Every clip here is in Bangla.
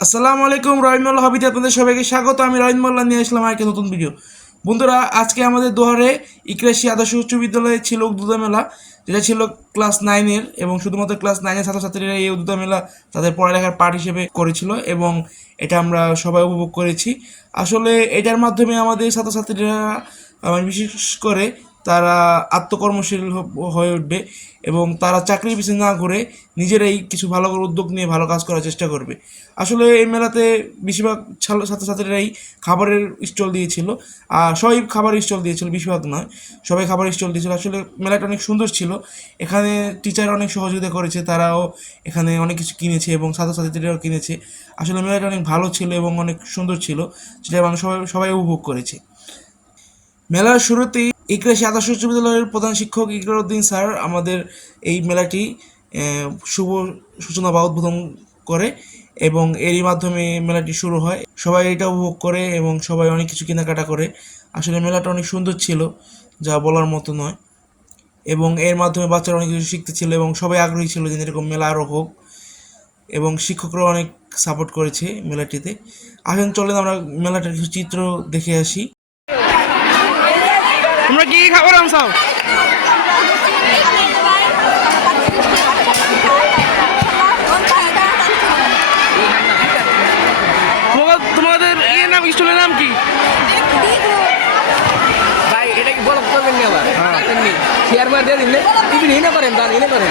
আসসালামু আলাইকুম, রহিম মোল্লা হবিতে আপনাদের সবাইকে স্বাগত। আমি রহিম মোল্লা নিয়ে আসলাম আরেকটা নতুন ভিডিও। বন্ধুরা, আজকে আমাদের দোহারে ইকরাশি আদর্শ উচ্চ বিদ্যালয়ে ছিল উদ্যোক্তা মেলা, যেটা ছিল ক্লাস 9-এর, এবং শুধুমাত্র ক্লাস 9-এর ছাত্রছাত্রীরা এই উদ্যোক্তা মেলা তাদের পড়ালেখার পার্ট হিসেবে করেছিল, এবং এটা আমরা সবাই উপভোগ করেছি। আসলে এটার মাধ্যমে আমাদের ছাত্রছাত্রীরা বিশেষ করে তারা আত্মকর্মশীল হয়ে উঠবে, এবং তারা চাকরির পিছনে না ঘুরে নিজেরাই কিছু ভালো করে উদ্যোগ নিয়ে ভালো কাজ করার চেষ্টা করবে। আসলে এই মেলাতে বেশিরভাগ ছাত্রছাত্রীরাই খাবারের স্টল দিয়েছিল, আর সবাই খাবারের স্টল দিয়েছিল, বেশিরভাগ নয়, সবাই খাবারের স্টল দিয়েছিল। আসলে মেলাটা অনেক সুন্দর ছিল, এখানে টিচার অনেক সহযোগিতা করেছে, তারাও এখানে অনেক কিছু কিনেছে এবং ছাত্রছাত্রীরাও কিনেছে। আসলে মেলাটা অনেক ভালো ছিল এবং অনেক সুন্দর ছিল, যেটা আমরা সবাই সবাই উপভোগ করেছি। মেলার শুরুতেই ইকরাশি আদর্শ উচ্চ বিদ্যালয়ের প্রধান শিক্ষক ইকরার উদ্দিন স্যার আমাদের এই মেলাটি শুভ সূচনা বা উদ্বোধন করে, এবং এরই মাধ্যমে মেলাটি শুরু হয়। সবাই এটা উপভোগ করে এবং সবাই অনেক কিছু কেনাকাটা করে। আসলে মেলাটা অনেক সুন্দর ছিল, যা বলার মতো নয়, এবং এর মাধ্যমে বাচ্চারা অনেক কিছু শিখতেছিল এবং সবাই আগ্রহী ছিল যে এরকম মেলা আরও হোক, এবং শিক্ষকরাও অনেক সাপোর্ট করেছে মেলাটিতে। আসেন চলেন আমরা মেলাটার কিছু চিত্র দেখে আসি। তোমরা কি খাবার আনছাও? তোমাদের এর নাম, স্কুলের নাম কি? ভাই এটা কি বলক করবেন না আবার এমনি শেয়ার মার দিয়ে দিলে টিভি নিয়ে করেন দান নিয়ে করেন।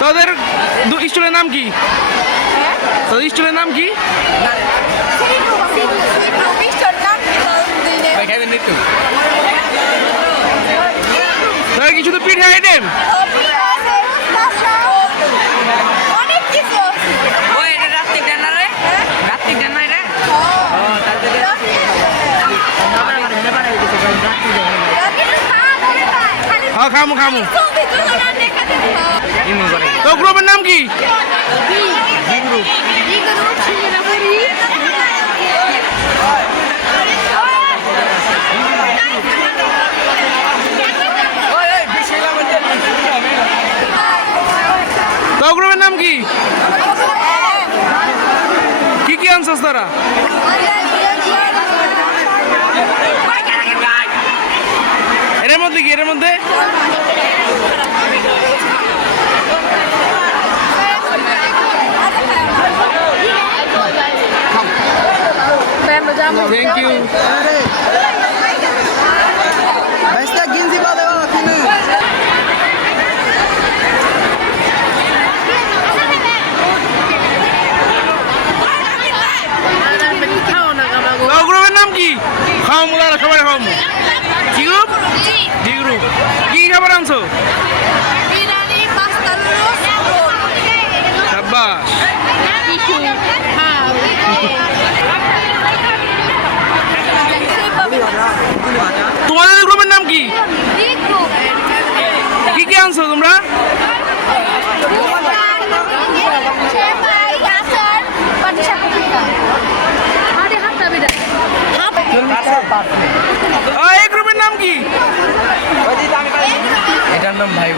তোদের স্কুলের নাম কি? তোদের স্কুলের নাম কি? ভাই খাবেন না একটু? তোরা কি শুধু পিঠা আইটেম? ওই এটা রাত্রি ডান্না রে, রাত্রি ডান্না রে। হ্যাঁ, খামু খামু। তো গ্রুপের নাম কি? তো গ্রুপের নাম কি? কি কি আনছস তোরা? এর মধ্যে কি? এর মধ্যে থ্যাংক ইউ। গ্রুপের নাম কি? খাওয়ামু দাঁড়া, সবাই খাওয়ামু। কি গ্রুপ? D group. কি খাবার আনছো? সাব্বাস। তোমাদের গ্রুপের নাম কি? কি কি আনছো তোমরা? এই গ্রুপের নাম কি? এটার নাম ভাই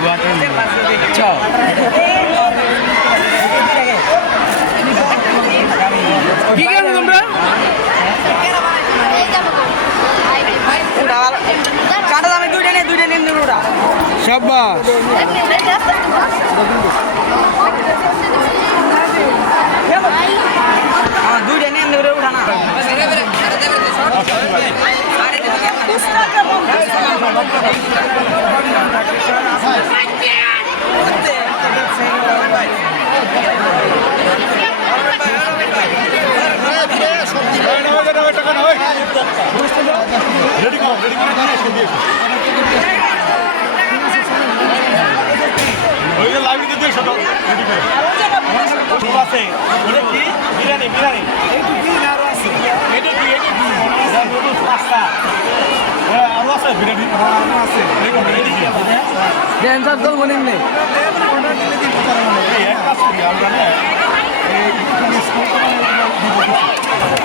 কি কি আনছো তোমরা? কাটা দামে দুইটা নিন দুটা। সাব্বাস। আমার দুইটা নিন দুটো উঠানা। ড্যান্সার দল বলেন নেই।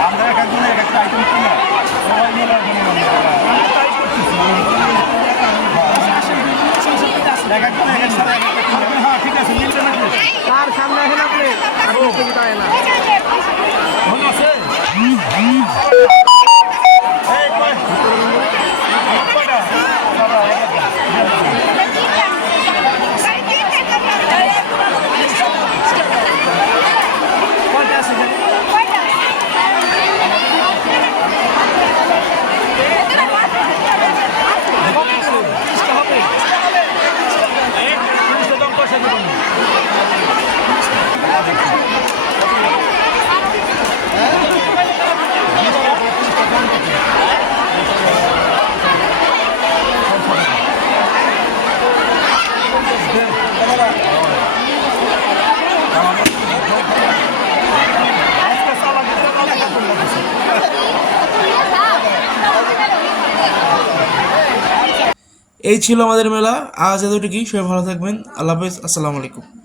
আমরা এক একজনের একটা আইটেম কিনা সবাই মিলে এক একজনের এক এক সাথে এক একটা কিনা। হ্যাঁ ঠিক আছে, মিলছে নাকি? কেজি তাই না মনে আছে এই কয় কয়টা কয়টা আছে এই ছিল আমাদের মেলা। আজ এতটুকুই। সবাই ভালো থাকবেন। আল্লাহ হাফেজ। আসসালামু আলাইকুম।